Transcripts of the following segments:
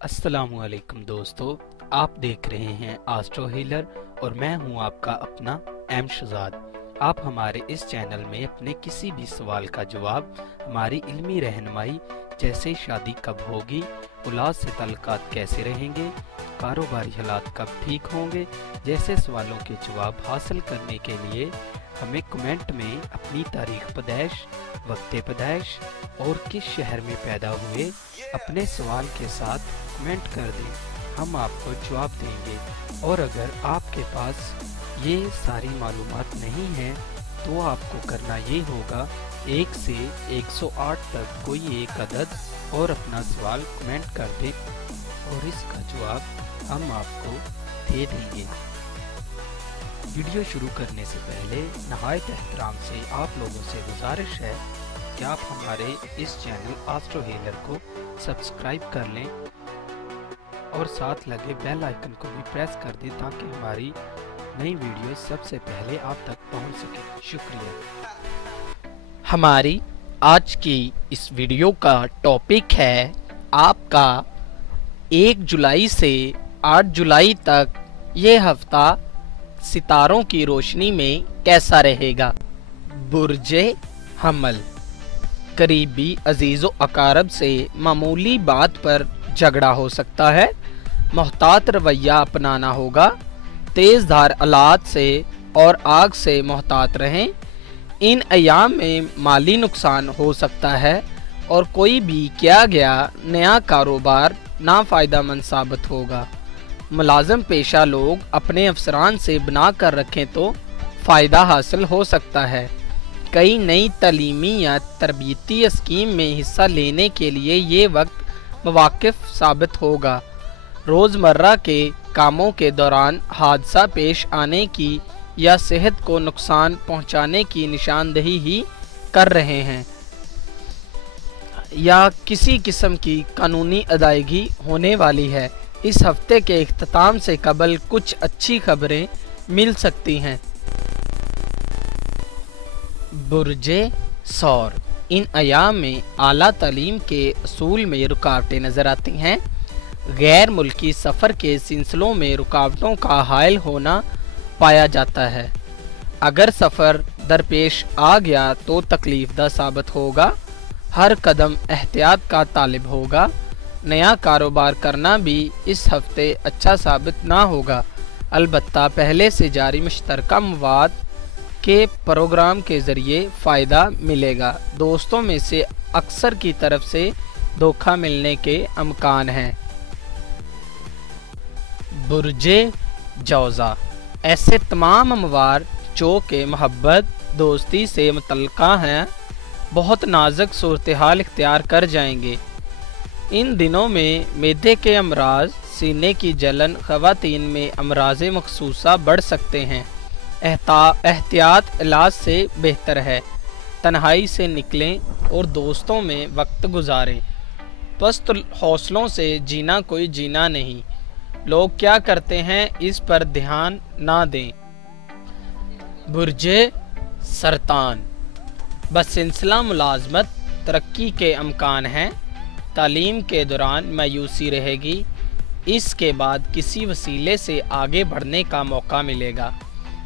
अस्सलामुअलैकुम दोस्तों, आप देख रहे हैं एस्ट्रो हीलर और मैं हूं आपका अपना एम शहजाद। आप हमारे इस चैनल में अपने किसी भी सवाल का जवाब, हमारी इल्मी रहनुमाई जैसे शादी कब होगी, औलाद से ताल्लुकात कैसे रहेंगे, कारोबारी हालात कब ठीक होंगे जैसे सवालों के जवाब हासिल करने के लिए हमें कमेंट में अपनी तारीख पैदाइश, वक्त पैदाइश और किस शहर में पैदा हुए अपने सवाल के साथ कमेंट कर दें। हम आपको जवाब देंगे। और अगर आपके पास ये सारी मालूमात नहीं है तो आपको करना ये होगा 1 से 108 तक कोई एक अदद और अपना सवाल कमेंट कर दें और इसका जवाब हम आपको दे देंगे। वीडियो शुरू करने से पहले नहायत एहतराम से आप लोगों से गुजारिश है कि आप हमारे इस चैनल एस्ट्रो हीलर को सब्सक्राइब कर लें और साथ लगे बेल आइकन को भी प्रेस कर दें ताकि हमारी नई वीडियो सबसे पहले आप तक पहुंच सके। शुक्रिया। हमारी आज की इस वीडियो का टॉपिक है आपका 1 जुलाई से 8 जुलाई तक ये हफ्ता सितारों की रोशनी में कैसा रहेगा। बुर्जे हमल, करीबी अजीज़ो अकारब से मामूली बात पर झगड़ा हो सकता है। मोहतात रवैया अपनाना होगा। तेज़ धार आलात से और आग से मोहतात रहें। इन अयाम में माली नुकसान हो सकता है और कोई भी किया गया नया कारोबार नाफ़ायदामंद साबित होगा। मुलाजम पेशा लोग अपने अफसरान से बना कर रखें तो फ़ायदा हासिल हो सकता है। कई नई तालीमी या तरबियती स्कीम में हिस्सा लेने के लिए ये वक्त मवाक़िफ़ साबित होगा। रोज़मर्रा के कामों के दौरान हादसा पेश आने की या सेहत को नुकसान पहुंचाने की निशानदही ही कर रहे हैं या किसी किस्म की कानूनी अदायगी होने वाली है। इस हफ्ते के इख्तिताम से कबल कुछ अच्छी खबरें मिल सकती हैं। बुर्जे सौर, इन अयाम में आला तालीम के असूल में रुकावटें नज़र आती हैं। गैर मुल्की सफ़र के सिलसिलों में रुकावटों का हायल होना पाया जाता है। अगर सफ़र दरपेश आ गया तो तकलीफ़दा साबित होगा। हर कदम एहतियात का तालिब होगा। नया कारोबार करना भी इस हफ्ते अच्छा साबित ना होगा। अलबत्ता पहले से जारी मुश्तरका मवाद के प्रोग्राम के ज़रिए फ़ायदा मिलेगा। दोस्तों में से अक्सर की तरफ से धोखा मिलने के अमकान हैं। बुर्जे जौज़ा, ऐसे तमाम अमवार जो के मोहब्बत दोस्ती से मुतल्लिक़ा हैं बहुत नाजुक सूरत हाल इख्तियार कर जाएंगे। इन दिनों में मैदे के अमराज, सीने की जलन, ख़वातीन में अमराज मखसूसा बढ़ सकते हैं। एहतियात इलाज से बेहतर है। तन्हाई से निकलें और दोस्तों में वक्त गुजारें। पस्त हौसलों से जीना कोई जीना नहीं। लोग क्या करते हैं इस पर ध्यान ना दें। बुर्जे सरतान, बसिलसिला मुलाजमत तरक्की के अमकान हैं। तालीम के दौरान मायूसी रहेगी। इसके बाद किसी वसीले से आगे बढ़ने का मौका मिलेगा।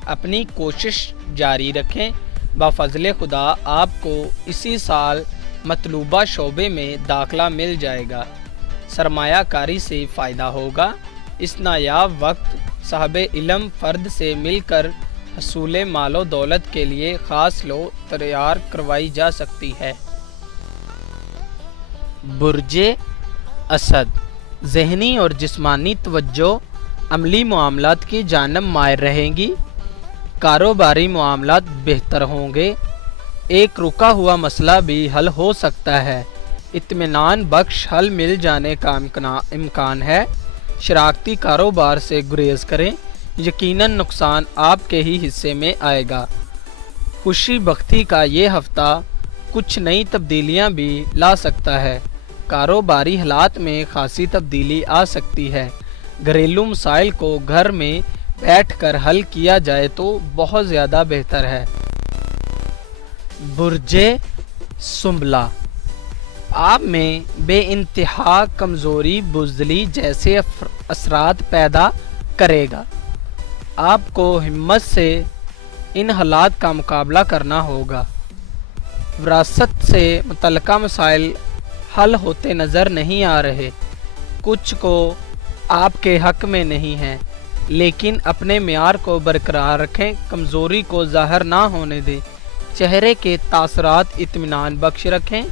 अपनी कोशिश जारी रखें। बफज़ल खुदा आपको इसी साल मतलूबा शोबे में दाखला मिल जाएगा। सरमायाकारी से फ़ायदा होगा। इस नायाब वक्त साहब इल्म फ़र्द से मिलकर हसूल मालो दौलत के लिए ख़ास लो तैयार करवाई जा सकती है। बुर्जे असद, ज़हनी और जिस्मानी तवज्जो अमली मामलात की जानब मायर रहेंगी। कारोबारी मामलात बेहतर होंगे। एक रुका हुआ मसला भी हल हो सकता है। इत्मीनान बख्श हल मिल जाने का इम्कान है। शराकती कारोबार से गुरेज करें। यकीनन नुकसान आपके ही हिस्से में आएगा। खुशी बख्ती का ये हफ्ता कुछ नई तब्दीलियां भी ला सकता है। कारोबारी हालात में खासी तब्दीली आ सकती है। घरेलू मसाइल को घर में बैठकर हल किया जाए तो बहुत ज़्यादा बेहतर है। बुर्जे सुंबला, आप में बे इंतहा कमज़ोरी बुज़दिली जैसे असरात पैदा करेगा। आपको हिम्मत से इन हालात का मुकाबला करना होगा। विरासत से मुतल्लिका मसाइल हल होते नज़र नहीं आ रहे। कुछ को आपके हक में नहीं है, लेकिन अपने मियार को बरकरार रखें, कमज़ोरी को ज़ाहिर ना होने दें, चेहरे के तासरात इत्मीनान बख्श रखें।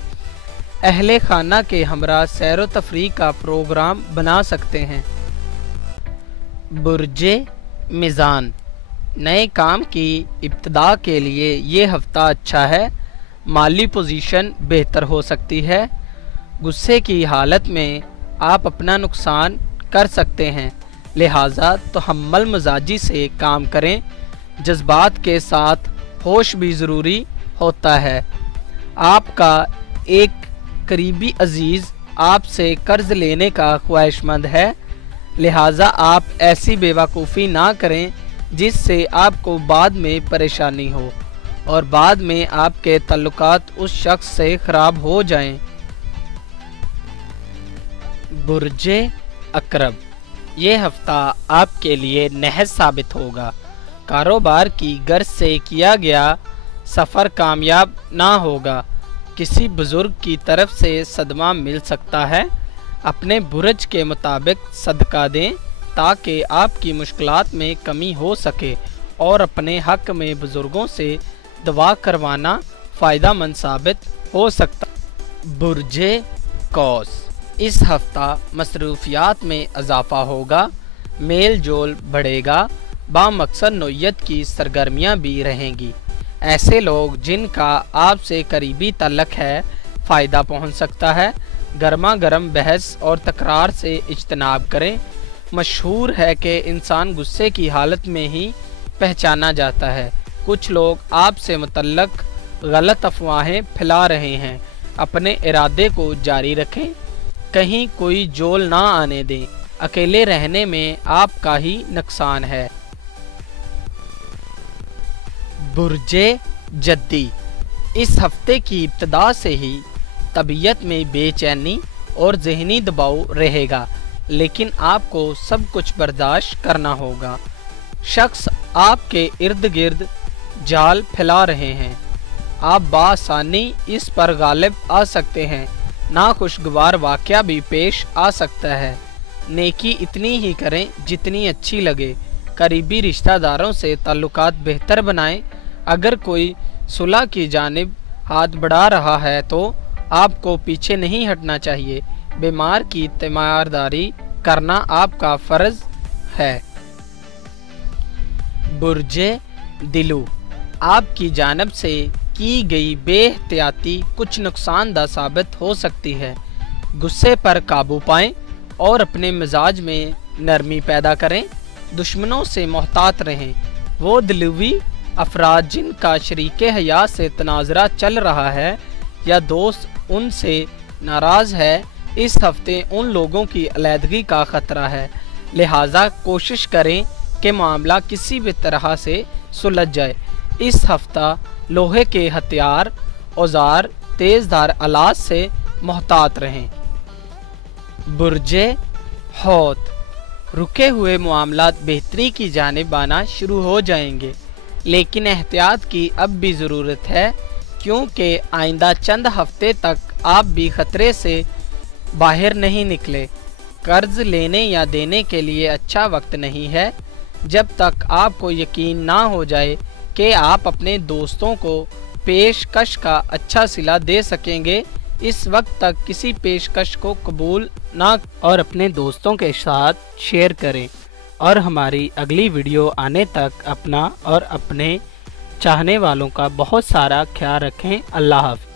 अहले खाना के हमरा सैर व तफरीह का प्रोग्राम बना सकते हैं। बुर्जे मिज़ान, नए काम की इब्तिदा के लिए ये हफ्ता अच्छा है। माली पोजीशन बेहतर हो सकती है। गुस्से की हालत में आप अपना नुकसान कर सकते हैं, लिहाजा तहम्मुल मजाजी से काम करें। जज्बात के साथ होश भी ज़रूरी होता है। आपका एक करीबी अजीज़ आपसे कर्ज लेने का ख्वाहिशमंद है, लिहाजा आप ऐसी बेवकूफ़ी ना करें जिससे आपको बाद में परेशानी हो और बाद में आपके ताल्लुकात उस शख्स से ख़राब हो जाएं। बुर्जे अकरब, ये हफ्ता आपके लिए नहज साबित होगा। कारोबार की गर्ज से किया गया सफ़र कामयाब ना होगा। किसी बुज़ुर्ग की तरफ से सदमा मिल सकता है। अपने बुरज के मुताबिक सदका दें ताकि आपकी मुश्किलात में कमी हो सके और अपने हक में बुज़ुर्गों से दुआ करवाना फ़ायदा मंद साबित हो सकता। बुर्जे कौस, इस हफ्ता मसरूफियात में इजाफ़ा होगा, मेल जोल बढ़ेगा, बामकसद नोयत की सरगर्मियाँ भी रहेंगी। ऐसे लोग जिनका आपसे करीबी तल्लक है फ़ायदा पहुँच सकता है। गर्मा गर्म बहस और तकरार से इज्तनाब करें। मशहूर है कि इंसान गुस्से की हालत में ही पहचाना जाता है। कुछ लोग आपसे मुतल्लक गलत अफवाहें फैला रहे हैं। अपने इरादे को जारी रखें, कहीं कोई जोल ना आने दें। अकेले रहने में आपका ही नुकसान है। बुर्जे जद्दी, इस हफ्ते की इब्तिदा से ही तबीयत में बेचैनी और जहनी दबाव रहेगा, लेकिन आपको सब कुछ बर्दाश्त करना होगा। शख्स आपके इर्द गिर्द जाल फैला रहे हैं। आप बासानी इस पर गालिब आ सकते हैं। नाखुशगवार वाक़या भी पेश आ सकता है। नेकी इतनी ही करें जितनी अच्छी लगे। करीबी रिश्तेदारों से ताल्लुकात बेहतर बनाएं। अगर कोई सुलह की जानिब हाथ बढ़ा रहा है तो आपको पीछे नहीं हटना चाहिए। बीमार की तीमारदारी करना आपका फ़र्ज है। बुर्जे दिलू, आपकी जानिब से की गई बेहतियाती कुछ नुकसानदा साबित हो सकती है। गुस्से पर काबू पाएं और अपने मिजाज में नरमी पैदा करें। दुश्मनों से मोहतात रहें। वो दिलवी अफराद जिनका शरीके हयात से तनाज़रा चल रहा है या दोस्त उनसे नाराज़ है, इस हफ्ते उन लोगों की अलहदगी का ख़तरा है। लिहाजा कोशिश करें कि मामला किसी भी तरह से सुलझ जाए। इस हफ्ता लोहे के हथियार, औजार, तेज़धार आलात से मोहतात रहें। बुर्जे हौत, रुके हुए मामलात बेहतरी की जानिब आना शुरू हो जाएंगे, लेकिन एहतियात की अब भी ज़रूरत है, क्योंकि आइंदा चंद हफ्ते तक आप भी ख़तरे से बाहर नहीं निकले। कर्ज लेने या देने के लिए अच्छा वक्त नहीं है। जब तक आपको यकीन ना हो जाए कि आप अपने दोस्तों को पेशकश का अच्छा सिला दे सकेंगे, इस वक्त तक किसी पेशकश को कबूल ना और अपने दोस्तों के साथ शेयर करें। और हमारी अगली वीडियो आने तक अपना और अपने चाहने वालों का बहुत सारा ख्याल रखें। अल्लाह हाफ़िज़।